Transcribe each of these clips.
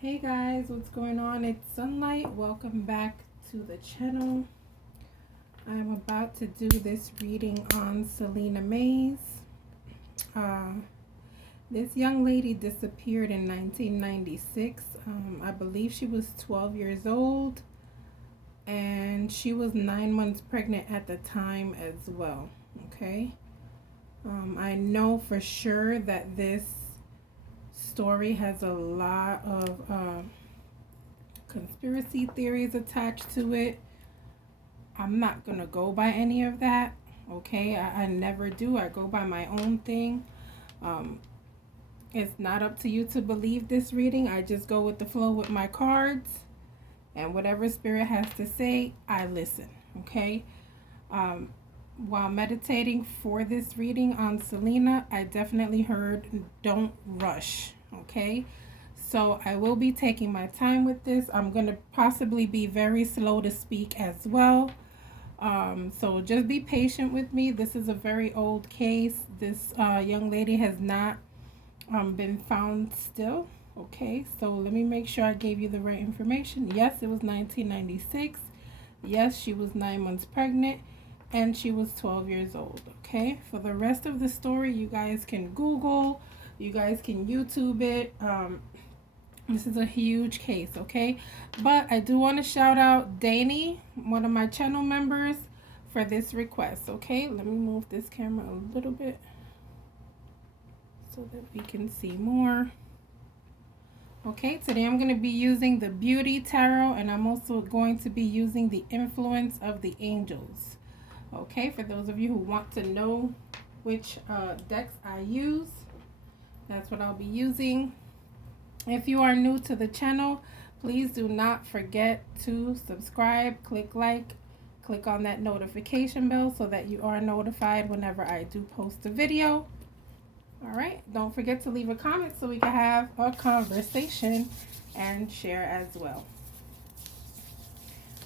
Hey guys, what's going on? It's Sunlight. Welcome back to the channel. I'm about to do this reading on Celina Mays. This young lady disappeared in 1996. I believe she was 12 years old and she was 9 months pregnant at the time as well. Okay. I know for sure that this story has a lot of conspiracy theories attached to it. I'm not gonna go by any of that. Okay, I never do. I go by my own thing. It's not up to you to believe this reading. I just go with the flow with my cards, and whatever spirit has to say, I listen. Okay. While meditating for this reading on Celina, I definitely heard don't rush. Okay, so I will be taking my time with this. I'm going to possibly be very slow to speak as well. So just be patient with me. This is a very old case. This young lady has not been found still. Okay, so let me make sure I gave you the right information. Yes, it was 1996. Yes, she was 9 months pregnant and she was 12 years old. Okay, for the rest of the story, you guys can Google, you guys can YouTube it. This is a huge case. Okay, but I do want to shout out Danny, one of my channel members, for this request. Okay, let me move this camera a little bit so that we can see more. Okay, today I'm going to be using the Beauty Tarot, and I'm also going to be using the Influence of the Angels. Okay, for those of you who want to know which decks I use, that's what I'll be using. If you are new to the channel, please do not forget to subscribe, click like, click on that notification bell so that you are notified whenever I do post a video. All right, don't forget to leave a comment so we can have a conversation and share as well.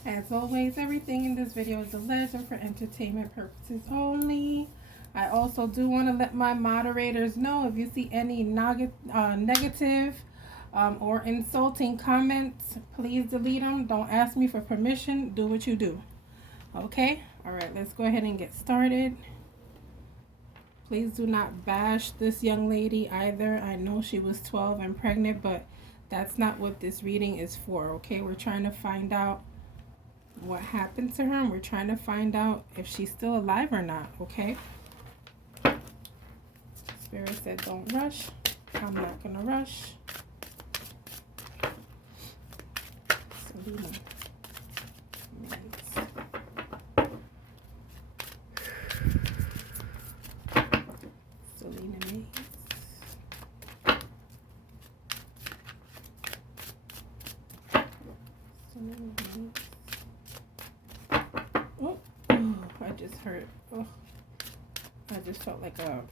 As always, everything in this video is alleged for entertainment purposes only. I also do want to let my moderators know if you see any negative or insulting comments, please delete them. Don't ask me for permission. Do what you do. Okay? All right, let's go ahead and get started. Please do not bash this young lady either. I know she was 12 and pregnant, but that's not what this reading is for. Okay? We're trying to find out what happened to her, and we're trying to find out if she's still alive or not. Okay, Spirit said don't rush. I'm not gonna rush. Celina Mays. Celina Mays. Celina Mays. Oh, I just heard. Oh, I just felt like a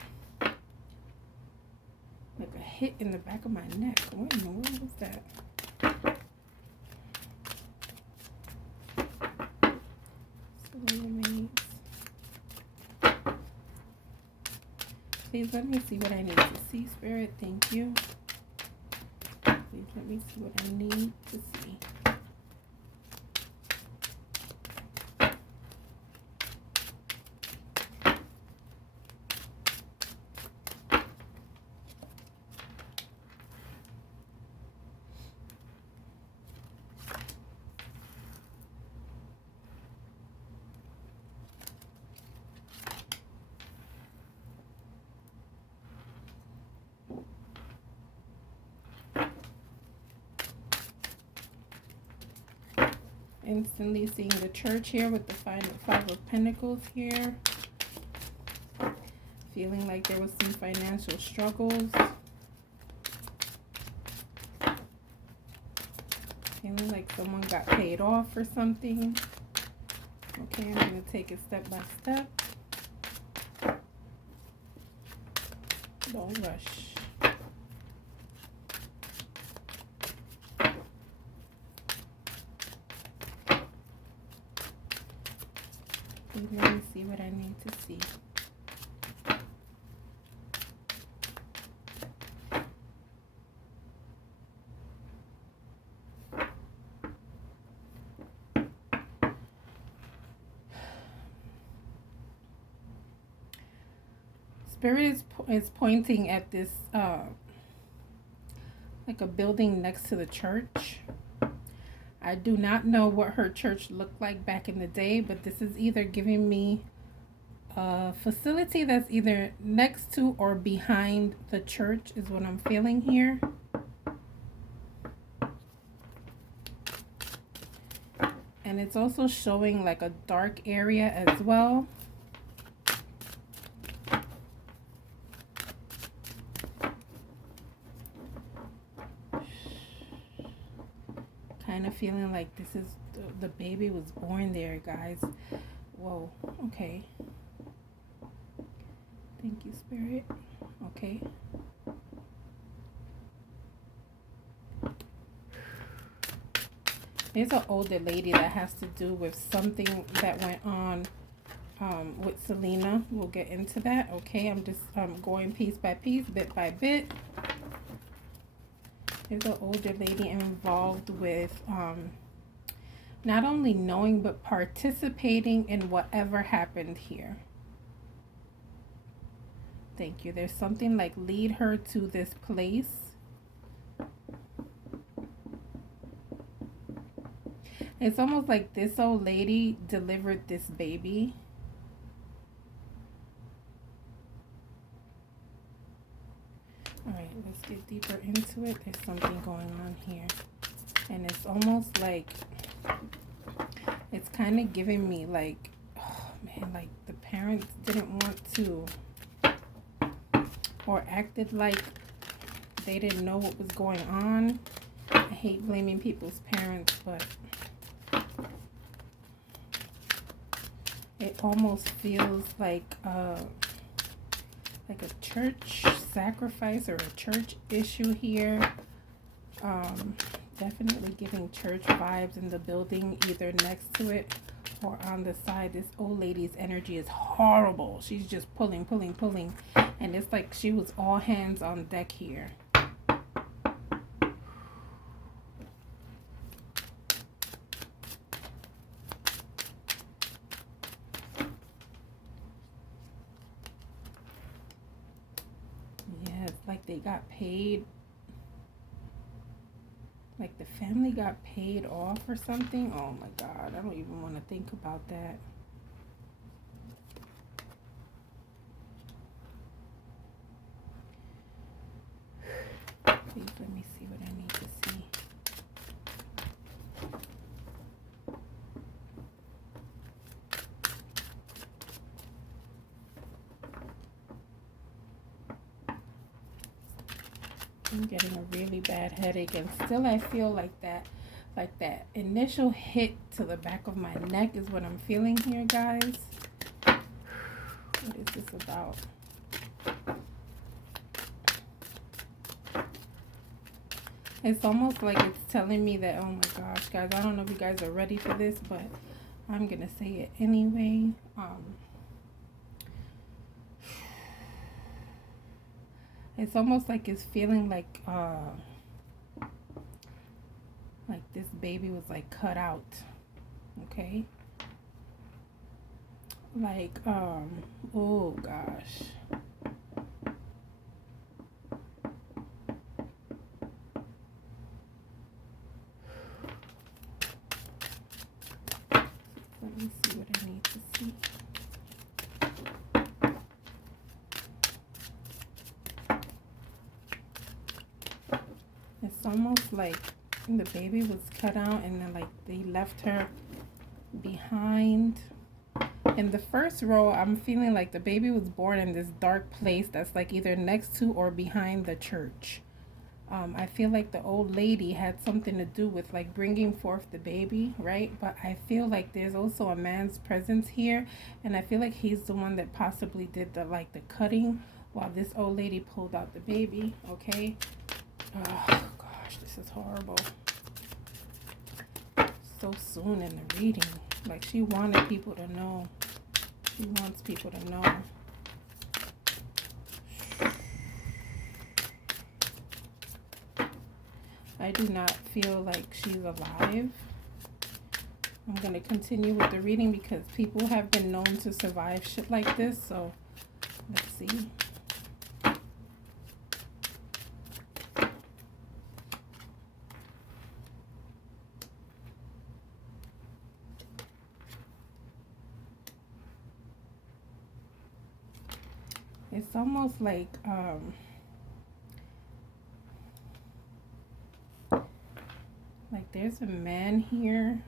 hit in the back of my neck. What in the world was that? Celina Mays. Please let me see what I need to see, Spirit. Thank you. Please let me see what I need to see. Instantly seeing the Church here with the Five of Pentacles here. Feeling like there was some financial struggles. Feeling like someone got paid off for something. Okay, I'm going to take it step by step. Don't rush. Let me see what I need to see. Spirit is pointing at this like a building next to the church. I do not know what her church looked like back in the day, but this is either giving me a facility that's either next to or behind the church is what I'm feeling here. And it's also showing like a dark area as well. Kind of feeling like this is the baby was born there, guys. Whoa, okay. Thank you, Spirit. Okay. There's an older lady that has to do with something that went on with Celina. We'll get into that. Okay, I'm just going piece by piece, bit by bit. There's an older lady involved with not only knowing but participating in whatever happened here. Thank you. There's something like lead her to this place. It's almost like this old lady delivered this baby. Alright, let's get deeper into it. There's something going on here. And it's almost like, it's kind of giving me like, oh man, like the parents didn't want to, or acted like they didn't know what was going on. I hate blaming people's parents, but it almost feels like a church sacrifice or a church issue here. Definitely giving church vibes in the building, either next to it or on the side. This old lady's energy is horrible. She's just pulling, pulling, pulling. And it's like she was all hands on deck here. Yeah, it's like they got paid. Like the family got paid off or something. Oh my God, I don't even want to think about that. Please let me see what I need to see. I'm getting a really bad headache, and still I feel like that initial hit to the back of my neck is what I'm feeling here, guys. What is this about? It's almost like it's telling me that, oh my gosh, guys, I don't know if you guys are ready for this, but I'm gonna say it anyway. It's almost like it's feeling like this baby was like cut out. Okay? Like, oh gosh. Let me see what I need to see. It's almost like the baby was cut out and then like they left her behind. In the first row, I'm feeling like the baby was born in this dark place that's like either next to or behind the church. I feel like the old lady had something to do with like bringing forth the baby, right? But I feel like there's also a man's presence here, and I feel like he's the one that possibly did the like the cutting while this old lady pulled out the baby. Okay. Oh gosh, this is horrible. So soon in the reading, like she wanted people to know. She wants people to know. I do not feel like she's alive. I'm going to continue with the reading because people have been known to survive shit like this. So let's see. It's almost like there's a man here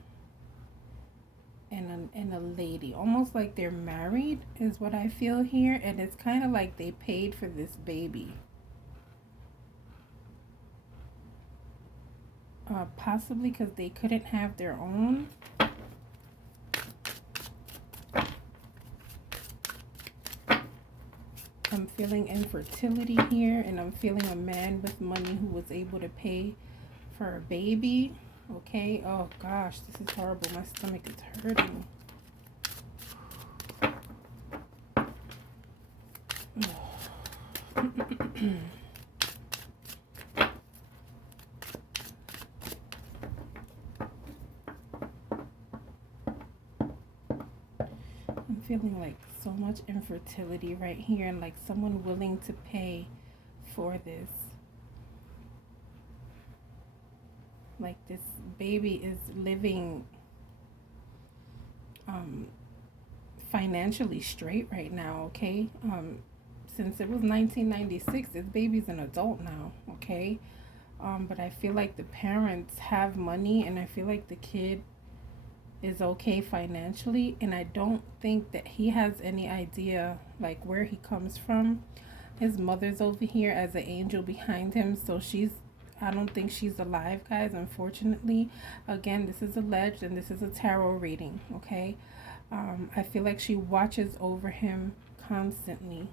and a lady, almost like they're married is what I feel here, and it's kind of like they paid for this baby. Possibly because they couldn't have their own. I'm feeling infertility here, and I'm feeling a man with money who was able to pay for a baby. Okay. Oh gosh, this is horrible. My stomach is hurting. I'm feeling like so much infertility right here, and like someone willing to pay for this. Like this baby is living financially straight right now, okay? Since it was 1996, this baby's an adult now, okay? But I feel like the parents have money, and I feel like the kid is okay financially, and I don't think that he has any idea like where he comes from. His mother's over here as an angel behind him, so I don't think she's alive, guys, unfortunately. Again, this is alleged, and this is a tarot reading, okay? I feel like she watches over him constantly.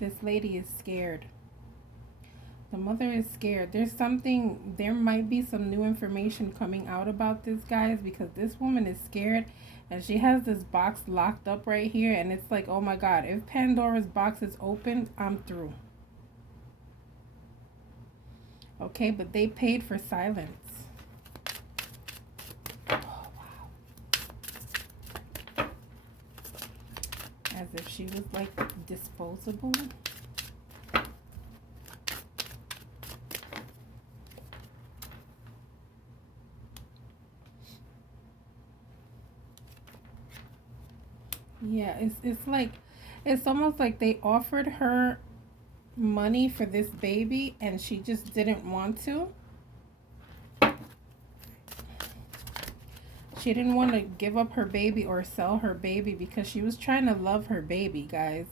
This lady is scared. The mother is scared. There might be some new information coming out about this, guys, because this woman is scared, and she has this box locked up right here, and it's like, oh my God, if Pandora's box is opened, I'm through. Okay, but they paid for silence. Oh, wow. As if she was like disposable. Yeah, it's almost like they offered her money for this baby and she just didn't want to. She didn't want to give up her baby or sell her baby because she was trying to love her baby, guys.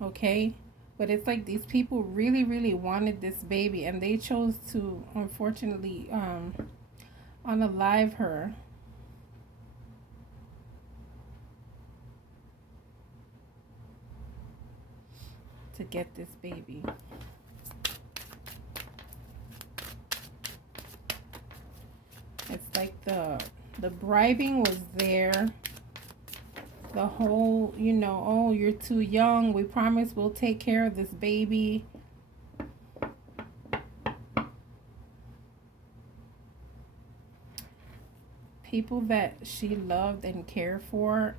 Okay? But it's like these people really, really wanted this baby, and they chose to, unfortunately, unalive her. To get this baby. It's like the bribing was there. The whole, oh, you're too young. We promise we'll take care of this baby. People that she loved and cared for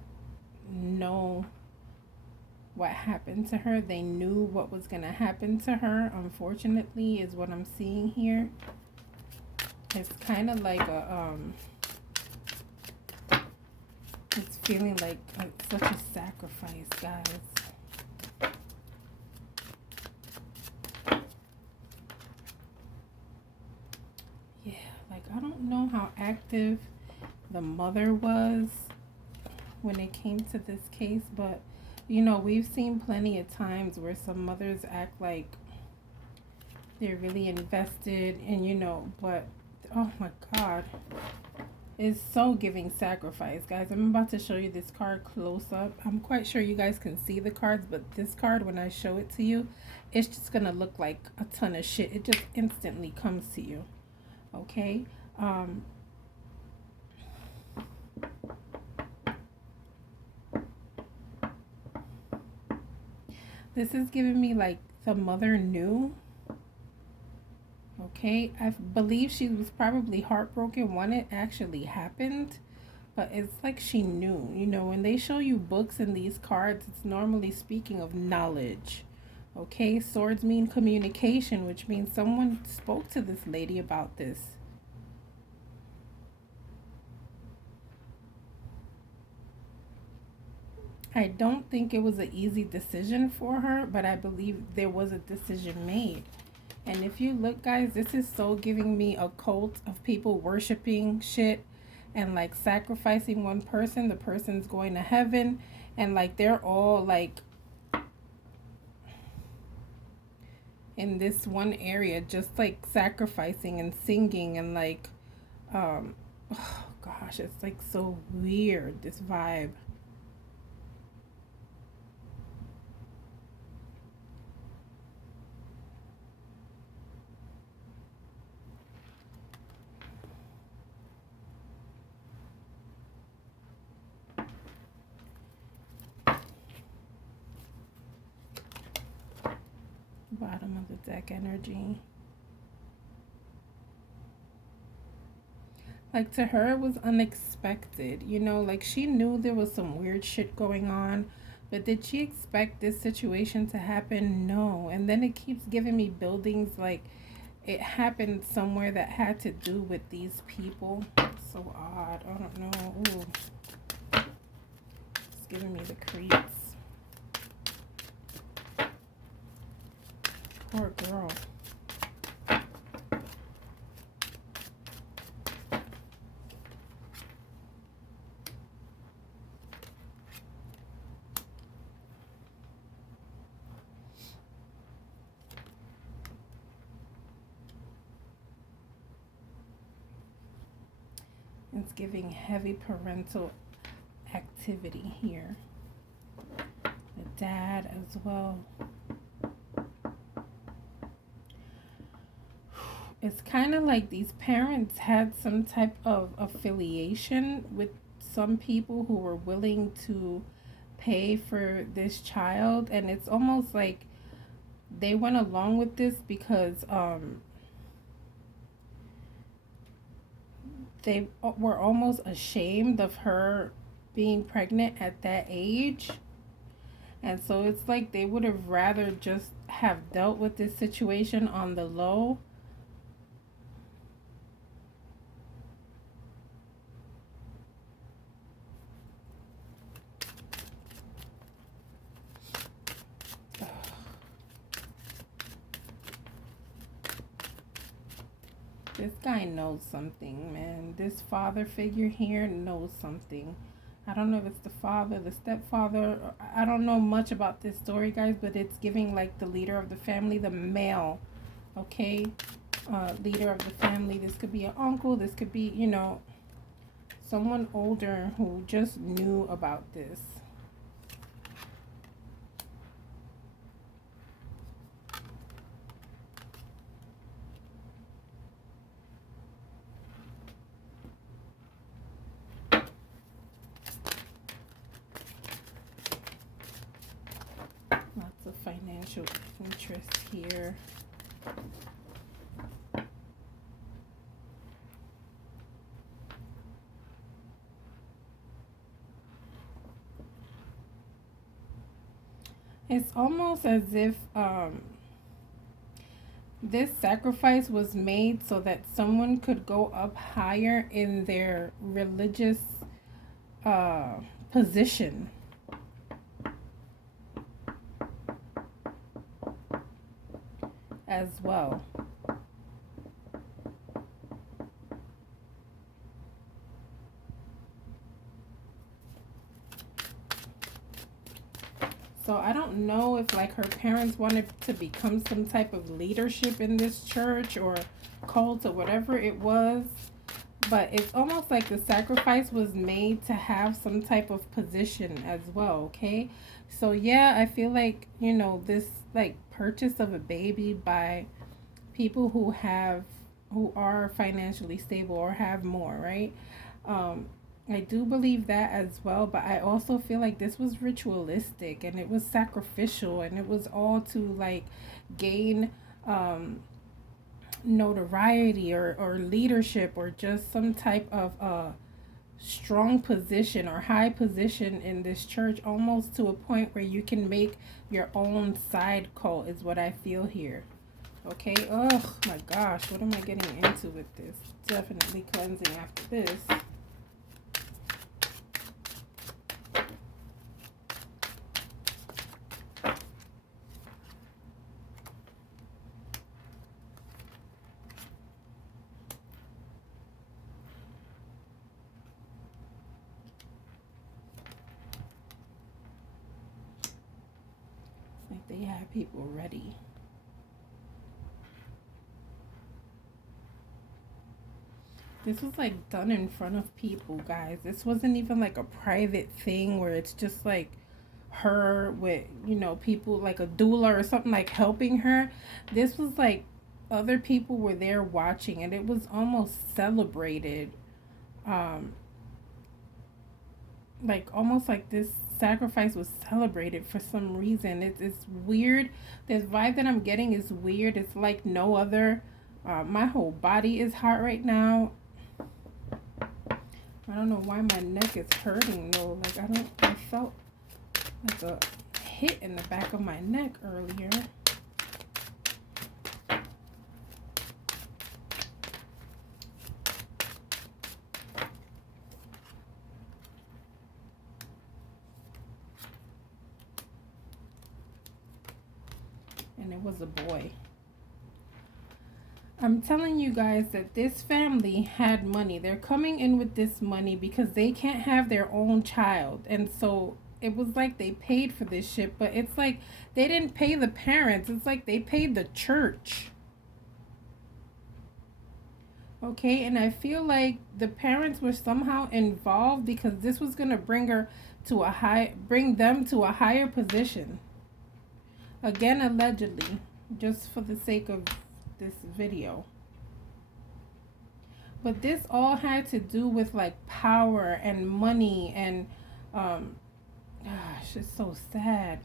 know what happened to her. They knew what was going to happen to her, unfortunately, is what I'm seeing here. It's kind of like it's feeling like such a sacrifice, guys. Yeah, like I don't know how active the mother was when it came to this case, but we've seen plenty of times where some mothers act like they're really invested, and but oh my God, it's so giving sacrifice, guys. I'm about to show you this card close up. I'm quite sure you guys can see the cards, but this card, when I show it to you, it's just gonna look like a ton of shit. It just instantly comes to you. Okay. This is giving me like the mother knew. Okay, I believe she was probably heartbroken when it actually happened, but it's like she knew. When they show you books in these cards, it's normally speaking of knowledge. Okay, swords mean communication, which means someone spoke to this lady about this. I don't think it was an easy decision for her, but I believe there was a decision made. And if you look, guys, this is so giving me a cult of people worshiping shit and like sacrificing one person. The person's going to heaven, and like they're all like in this one area, just like sacrificing and singing and like, oh gosh, it's like so weird, this vibe. Bottom of the deck energy. Like to her, it was unexpected. You know, like she knew there was some weird shit going on, but did she expect this situation to happen? No. And then it keeps giving me buildings like it happened somewhere that had to do with these people. So odd. I don't know. Ooh. It's giving me the creeps. Poor girl. It's giving heavy parental activity here. The dad as well. It's kind of like these parents had some type of affiliation with some people who were willing to pay for this child, and it's almost like they went along with this because they were almost ashamed of her being pregnant at that age. And so it's like they would have rather just have dealt with this situation on the low. This guy knows something, man. This father figure here knows something. I don't know if it's the father, the stepfather. I don't know much about this story, guys, but it's giving like the leader of the family, the male, okay? Leader of the family. This could be an uncle. This could be, you know, someone older who just knew about this. Lots of financial interest here. It's almost as if this sacrifice was made so that someone could go up higher in their religious position. As well. So I don't know if like her parents wanted to become some type of leadership in this church or cult or whatever it was, but it's almost like the sacrifice was made to have some type of position as well, okay? So yeah, I feel like, you know, this like purchase of a baby by people who are financially stable or have more, right? I do believe that as well, but I also feel like this was ritualistic and it was sacrificial and it was all to like gain notoriety or leadership or just some type of strong position or high position in this church, almost to a point where you can make your own side cult is what I feel here. Okay, oh my gosh, what am I getting into with this? Definitely cleansing after this. They had people ready. This was like done in front of people, guys. This wasn't even like a private thing where it's just like her with, you know, people like a doula or something like helping her. This was like other people were there watching, and it was almost celebrated. Um, like almost like this sacrifice was celebrated for some reason. It's weird. This vibe that I'm getting is weird. It's like no other. My whole body is hot right now. I don't know why my neck is hurting though. Like I felt like a hit in the back of my neck earlier. And it was a boy. I'm telling you guys that this family had money. They're coming in with this money because they can't have their own child. And so it was like they paid for this shit, but it's like they didn't pay the parents. It's like they paid the church. Okay, and I feel like the parents were somehow involved because this was going to bring them to a higher position. Again, allegedly, just for the sake of this video. But this all had to do with like power and money and gosh, it's so sad.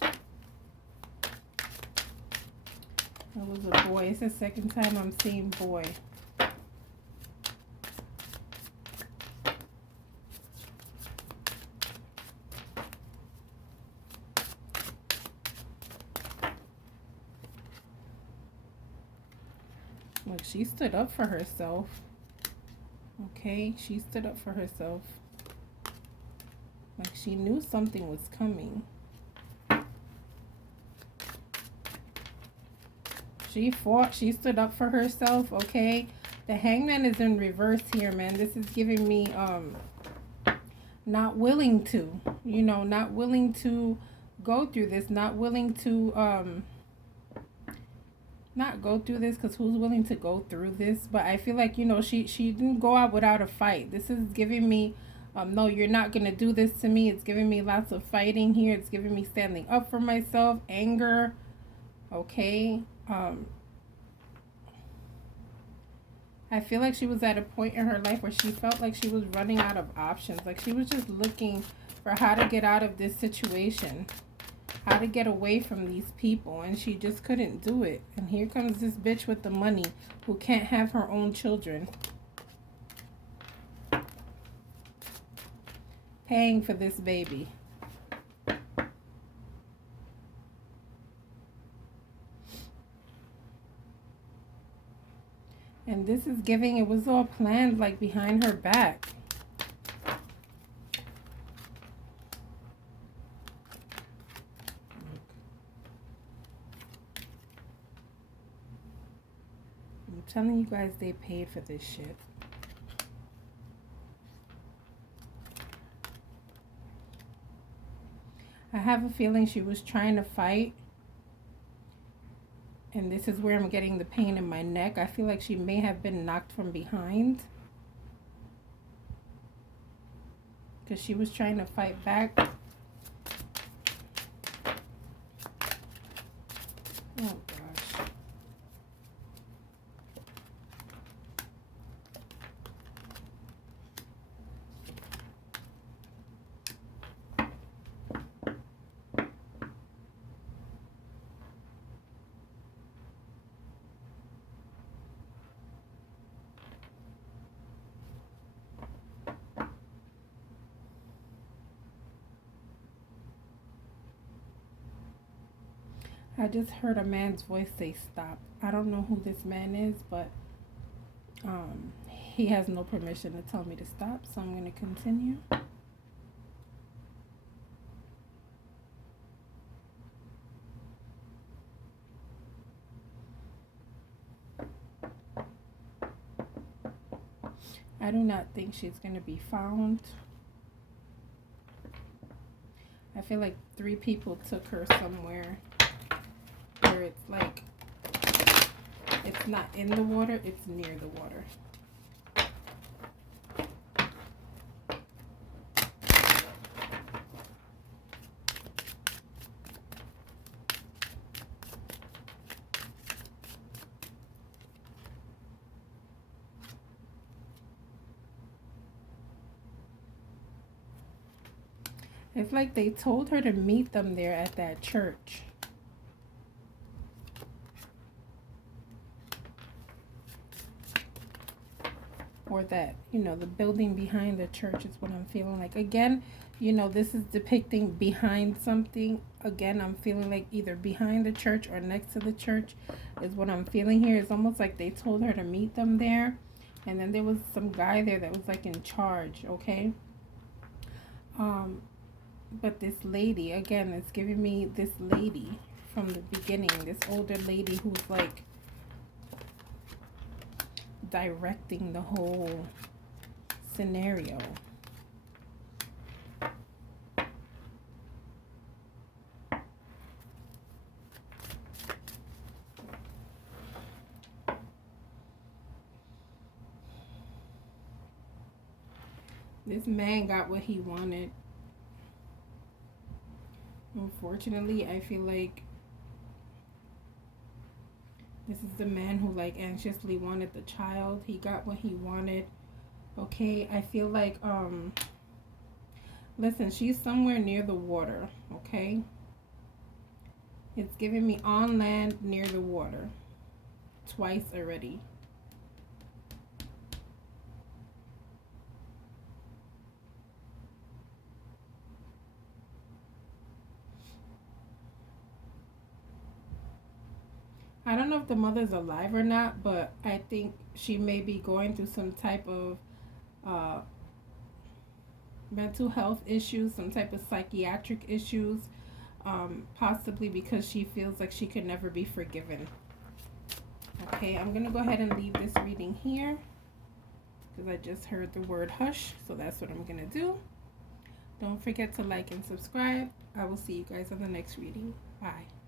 It was a boy. It's the second time I'm seeing boy. Look, she stood up for herself. Okay, she stood up for herself. Like she knew something was coming. She fought, she stood up for herself, okay? The hangman is in reverse here, man. This is giving me not willing to, you know, not willing to go through this, not willing to not go through this, because who's willing to go through this? But I feel like, you know, she didn't go out without a fight. This is giving me no, you're not gonna do this to me. It's giving me lots of fighting here. It's giving me standing up for myself, anger, okay? I feel like she was at a point in her life where she felt like she was running out of options. Like she was just looking for how to get out of this situation, how to get away from these people, and she just couldn't do it. And here comes this bitch with the money who can't have her own children, paying for this baby. And this is giving, it was all planned like behind her back. I'm telling you guys, they paid for this shit. I have a feeling she was trying to fight. And this is where I'm getting the pain in my neck. I feel like she may have been knocked from behind, because she was trying to fight back. Oh, gosh. I just heard a man's voice say stop. I don't know who this man is, but he has no permission to tell me to stop, so I'm going to continue. I do not think she's going to be found. I feel like 3 people took her somewhere where it's like, it's not in the water, it's near the water. It's like they told her to meet them there at that church. Or that, you know, the building behind the church is what I'm feeling like. Again, you know, this is depicting behind something. Again, I'm feeling like either behind the church or next to the church is what I'm feeling here. It's almost like they told her to meet them there. And then there was some guy there that was like in charge, okay? But this lady, again, it's giving me this lady from the beginning, this older lady who's like directing the whole scenario. This man got what he wanted. Unfortunately, I feel like this is the man who like anxiously wanted the child. He got what he wanted. Okay, I feel like listen, she's somewhere near the water, okay? It's giving me on land near the water. Twice already. I don't know if the mother's alive or not, but I think she may be going through some type of uh, mental health issues, some type of psychiatric issues, possibly because she feels like she could never be forgiven. Okay, I'm going to go ahead and leave this reading here because I just heard the word hush, so that's what I'm going to do. Don't forget to like and subscribe. I will see you guys on the next reading. Bye.